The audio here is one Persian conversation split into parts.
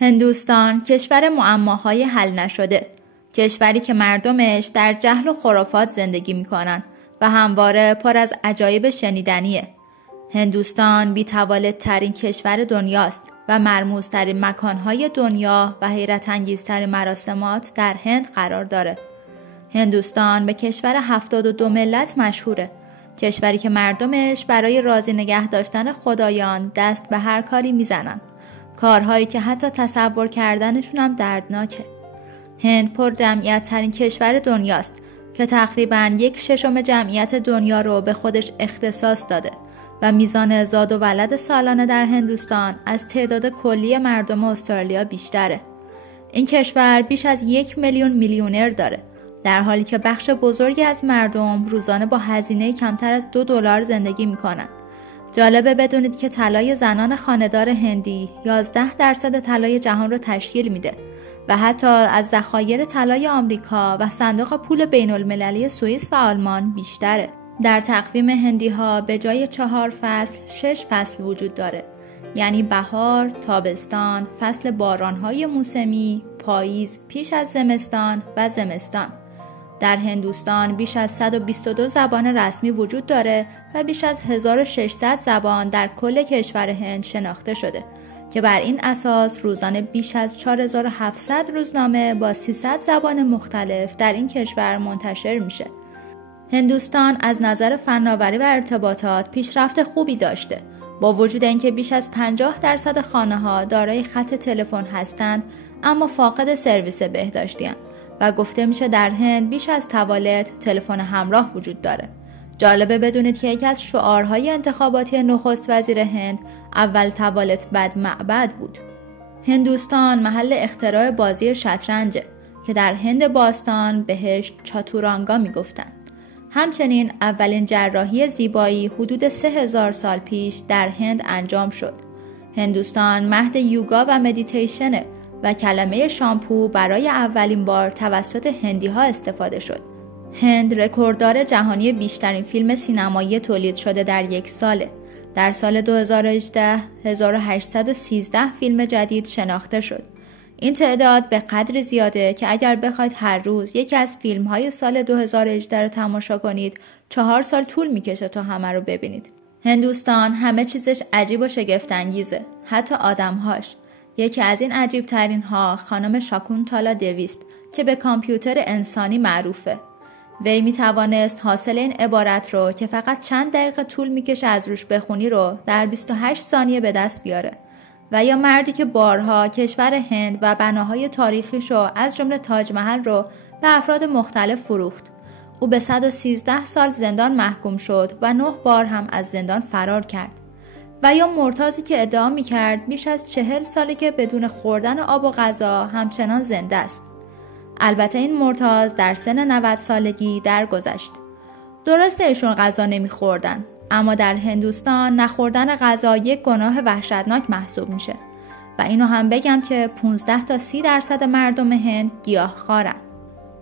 هندوستان کشور معماهای حل نشده، کشوری که مردمش در جهل و خرافات زندگی میکنن و همواره پر از عجایب شنیدنیه. هندوستان بی‌توالدترین کشور دنیاست و مرموزترین مکانهای دنیا و حیرت انگیزترین مراسمات در هند قرار داره. هندوستان به کشور 72 ملت مشهوره، کشوری که مردمش برای راضی نگه داشتن خدایان دست به هر کاری میزنن، کارهایی که حتی تصور کردنشون هم دردناکه. هند پر جمعیت ترین کشور دنیاست که تقریباً 1/6 جمعیت دنیا رو به خودش اختصاص داده و میزان زاد و ولد سالانه در هندوستان از تعداد کلی مردم استرالیا بیشتره. این کشور بیش از 1 میلیون میلیونر داره، در حالی که بخش بزرگی از مردم روزانه با هزینه کمتر از $2 زندگی میکنن. جالبه بدونید که طلای زنان خانه‌دار هندی 11% طلای جهان رو تشکیل میده و حتی از ذخایر طلای آمریکا و صندوق پول بین‌المللی سوئیس و آلمان بیشتره. در تقویم هندی ها به جای 4 فصل 6 فصل وجود داره، یعنی بهار، تابستان، فصل بارانهای موسمی، پاییز پیش از زمستان و زمستان. در هندوستان بیش از 122 زبان رسمی وجود داره و بیش از 1600 زبان در کل کشور هند شناخته شده که بر این اساس روزانه بیش از 4700 روزنامه با 300 زبان مختلف در این کشور منتشر میشه. هندوستان از نظر فناوری و ارتباطات پیشرفت خوبی داشته، با وجود اینکه بیش از 50% خانه‌ها دارای خط تلفن هستند اما فاقد سرویس بهداشتی هستند و گفته میشه در هند بیش از توالت تلفن همراه وجود داره. جالبه بدونید که یکی از شعارهای انتخاباتی نخست وزیر هند اول توالت بعد معبد بود. هندوستان محل اختراع بازی شطرنجه که در هند باستان بهش چاتورانگا میگفتن. همچنین اولین جراحی زیبایی حدود 3000 سال پیش در هند انجام شد. هندوستان مهد یوگا و مدیتیشنه و کلمه شامپو برای اولین بار توسط هندی ها استفاده شد. هند رکورددار جهانی بیشترین فیلم سینمایی تولید شده در یک ساله. در سال 2018 1813 فیلم جدید شناخته شد. این تعداد به قدری زیاده که اگر بخواید هر روز یکی از فیلم‌های سال 2018 رو تماشا کنید 4 سال طول میکشه تا همه رو ببینید. هندوستان همه چیزش عجیب و شگفت‌انگیزه، حتی آدم‌هاش. یکی از این عجیب ترین ها خانم شاکونتالا دیویست که به کامپیوتر انسانی معروفه. وی می توانست حاصل این عبارت رو که فقط چند دقیقه طول میکشه از روش بخونی رو در 28 ثانیه به دست بیاره. و یا مردی که بارها کشور هند و بناهای تاریخیشو از جمله تاج محل رو به افراد مختلف فروخت. او به 113 سال زندان محکوم شد و 9 بار هم از زندان فرار کرد. و یا مرتضی که ادعا می‌کرد بیش از 40 ساله که بدون خوردن آب و غذا همچنان زنده است. البته این مرتضی در سن 90 سالگی درگذشت. درسته ایشون غذا نمی‌خوردن، اما در هندوستان نخوردن غذا یک گناه وحشتناک محسوب میشه. و اینو هم بگم که 15 تا 30% مردم هند گیاهخوارن.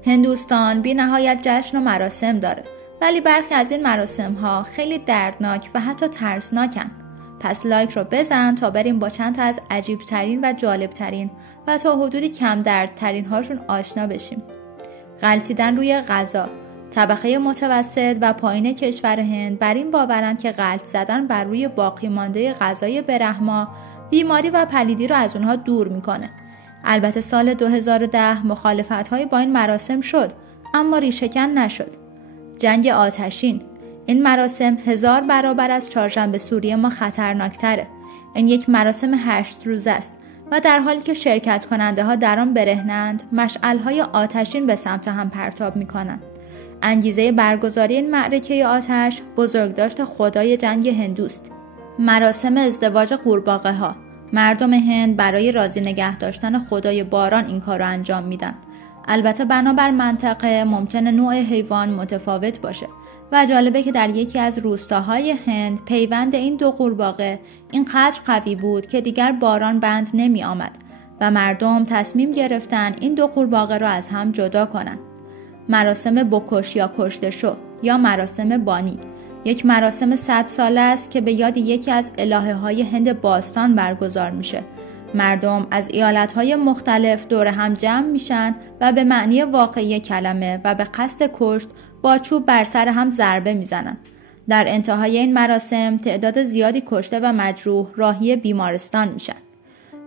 هندوستان بی نهایت جشن و مراسم داره، ولی برخی از این مراسم‌ها خیلی دردناک و حتی ترسناکن. پس لایک رو بزن تا بریم با چند تا از عجیبترین و جالبترین و تا حدودی کم دردترین هاشون آشنا بشیم. غلطیدن روی غذا. طبقه متوسط و پایین کشور هند بر این باورند که غلط زدن بر روی باقی مانده غذای برهما بیماری و پلیدی رو از اونها دور میکنه. البته سال 2010 مخالفت‌های با این مراسم شد، اما ریشه‌کن نشد. جنگ آتشین. این مراسم 1000 برابر از چهارشنبه سوری ما خطرناکتره. این یک مراسم 8 روزه است و در حالی که شرکت کننده ها در آن برهنند، مشعل‌های آتشین به سمت هم پرتاب می‌کنند. انگیزه برگزاری این معرکه آتش بزرگداشت خدای جنگ هندوست. مراسم ازدواج قورباغه ها. مردم هند برای راضی نگه داشتن خدای باران این کار رو انجام میدن. البته بنابر منطقه ممکنه نوع حیوان متفاوت باشه و جالبه که در یکی از روستاهای هند پیوند این دو قورباغه اینقدر قوی بود که دیگر باران بند نمی آمد و مردم تصمیم گرفتن این دو قورباغه را از هم جدا کنن. مراسم بکش یا کشته شو یا مراسم بانی یک مراسم 100 ساله است که به یاد یکی از الهه‌های هند باستان برگزار میشه مردم از ایالت‌های مختلف دور هم جمع میشن و به معنی واقعی کلمه و به قصد کشت با چوب بر سر هم ضربه میزنن. در انتهای این مراسم تعداد زیادی کشته و مجروح راهی بیمارستان میشن.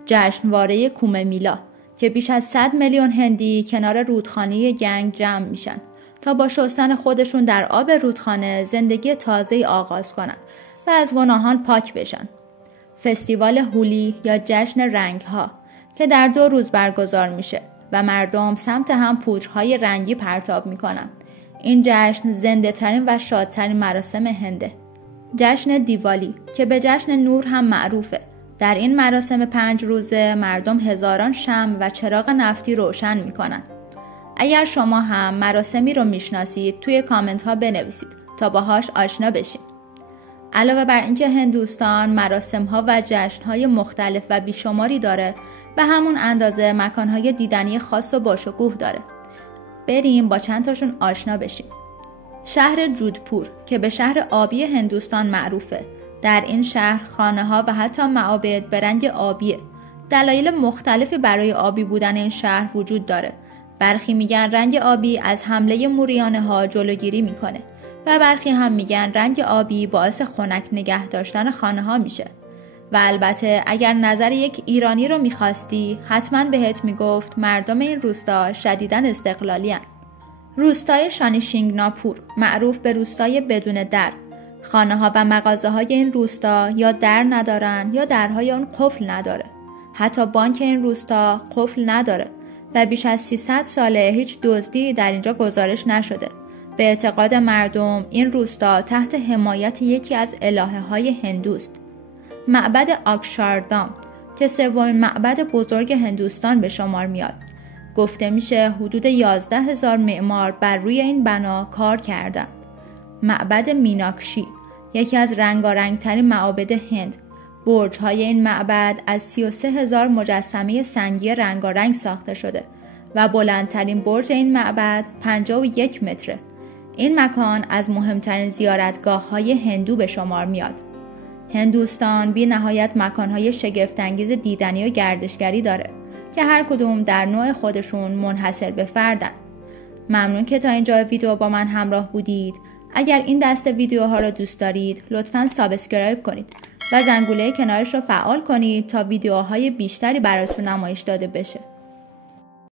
جشنواره کومه میلا که بیش از 100 میلیون هندی کنار رودخانه گنگ جمع میشن تا با شستن خودشون در آب رودخانه زندگی تازه‌ای آغاز کنن و از گناهان پاک بشن. فستیوال هولی یا جشن رنگ‌ها که در 2 روز برگزار میشه و مردم سمت هم پودرهای رنگی پرتاب میکنن. این جشن زنده ترین و شادترین مراسم هنده. جشن دیوالی که به جشن نور هم معروفه. در این مراسم 5 روزه مردم هزاران شمع و چراغ نفتی روشن میکنن. اگر شما هم مراسمی رو میشناسید توی کامنت ها بنویسید تا باهاش آشنا بشیم. علاوه بر اینکه هندوستان مراسم ها و جشن های مختلف و بیشماری داره به همون اندازه مکان های دیدنی خاص و باشکوه داره. بریم با چند تاشون آشنا بشیم. شهر جودپور که به شهر آبی هندوستان معروفه. در این شهر خانه ها و حتی معابد به رنگ آبیه. دلایل مختلفی برای آبی بودن این شهر وجود داره. برخی میگن رنگ آبی از حمله موریانه ها جلوگیری میکنه و برخی هم میگن رنگ آبی باعث خنک نگه داشتن خانه ها میشه. و البته اگر نظر یک ایرانی رو میخواستی حتما بهت میگفت مردم این روستا شدیداً استقلالی هن. روستای شانیشینگناپور معروف به روستای بدون در. خانه ها و مغازه های این روستا یا در ندارن یا درهای اون قفل نداره. حتی بانک این روستا قفل نداره و بیش از 300 ساله هیچ دزدی در اینجا گزارش نشده. به اعتقاد مردم این روستا تحت حمایت یکی از الهه های هندوست. معبد آکشاردام که 3مین معبد بزرگ هندوستان به شمار میاد. گفته میشه حدود 11,000 معمار بر روی این بنا کار کردن. معبد میناکشی یکی از رنگارنگترین معابد هند. برج‌های این معبد از 33,000 مجسمه سنگی رنگارنگ ساخته شده و بلندترین برج این معبد 51 متره. این مکان از مهمترین زیارتگاه‌های هندو به شمار میاد. هندوستان بی نهایت مکان‌های شگفت‌انگیز دیدنی و گردشگری داره که هر کدوم در نوع خودشون منحصر به فردن. ممنون که تا اینجا ویدیو با من همراه بودید. اگر این دسته ویدیوها رو دوست دارید لطفاً سابسکرایب کنید و زنگوله کنارش رو فعال کنید تا ویدیوهای بیشتری براتون نمایش داده بشه.